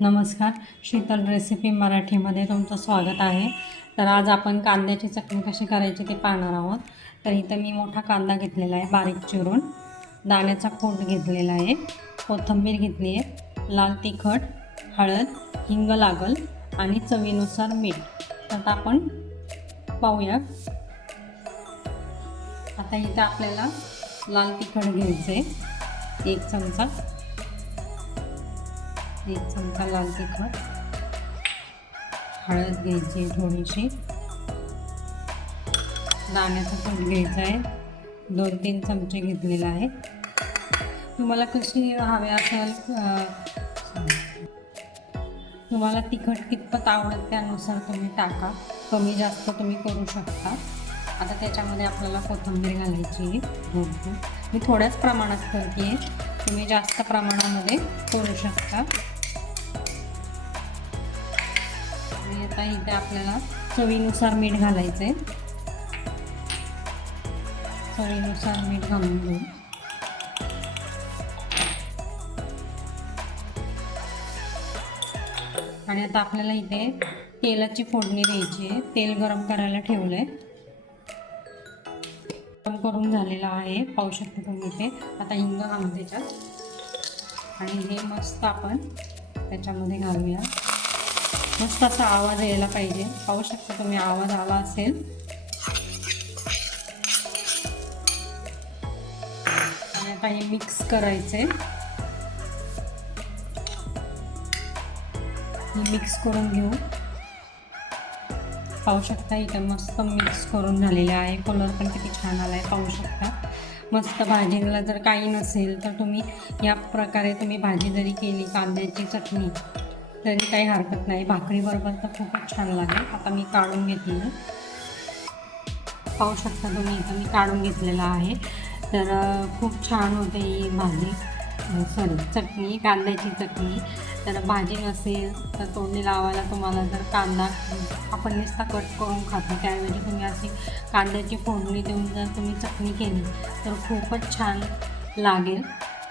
नमस्कार. शीतल रेसिपी मराठीमध्ये तुमचं स्वागत आहे. तर आज आपण कांद्याची चटणी कशी करायची ते पाहणार आहोत. तर इथं मी मोठा कांदा घेतलेला आहे बारीक चिरून. दाण्याचा कोट घेतलेला आहे. कोथिंबीर घेतली आहे. लाल तिखट हळद हिंग लागल आणि चवीनुसार मीठ. तर आता आपण पाहूया. आता इथं आपल्याला लाल तिखट घ्यायचं आहे एक चमचा. एक चमचा लाल तिखट हळद घ्यायची आहे थोडीशी. दाण्याचं तूप घ्यायचं आहे. दोन तीन चमचे घेतलेला आहे तुम्हाला कशी हवे असेल तुम्हाला तिखट कितपत आवडत त्यानुसार तुम्ही टाका. कमी जास्त तुम्ही करू शकता. आता त्याच्यामध्ये आपल्याला कोथिंबीर घालायची आहे. मी थोड्याच प्रमाणात करते. आहे तुम्ही जास्त प्रमाणामध्ये करू शकता. आणि आता इथे आपल्याला चवीनुसार मीठ घालायचं आहे चवीनुसार मीठ घालून घेऊ. आणि आता आपल्याला इथे तेलाची फोडणी द्यायची आहे. तेल गरम करायला ठेवलं आहे गरम करून झालेला आहे. पाहू शकता तुम्ही इथे. आता हिंग घालून त्याच्यात. आणि हे मस्त आपण त्याच्यामध्ये घालूया. मस्त असा आवाज यायला पाहिजे. पाहू शकता तुम्ही आवाज आला असेल. आणि आता हे मिक्स करायचे मिक्स करून घेऊ. पाहू शकता इथं मस्त मिक्स करून झालेलं आहे. कलर पण किती छान आला आहे पाहू शकता. मस्त भाजीला जर काही नसेल तर तुम्ही या प्रकारे तुम्ही भाजी जरी केली कांद्याची चटणी तरी काही हरकत नाही. भाकरीबरोबर तर खूपच छान लागेल. आता मी काढून घेतली पाहू शकता तुम्ही इथं मी काढून घेतलेला आहे. तर खूप छान होते ही भाजी. सॉरी चटणी कांद्याची चटणी. तर भाजी नसेल तर तोंडी लावायला तुम्हाला जर कांदा आपण नुसता कट करून खातो. त्याऐवजी तुम्ही अशी कांद्याची फोडणी देऊन जर तुम्ही चटणी केली तर खूपच छान लागेल.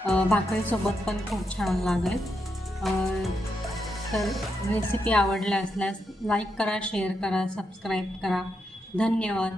भाकरीसोबत पण खूप छान लागेल. तर रेसिपी आवडल्या असल्यास लाईक करा शेअर करा सबस्क्राईब करा. धन्यवाद.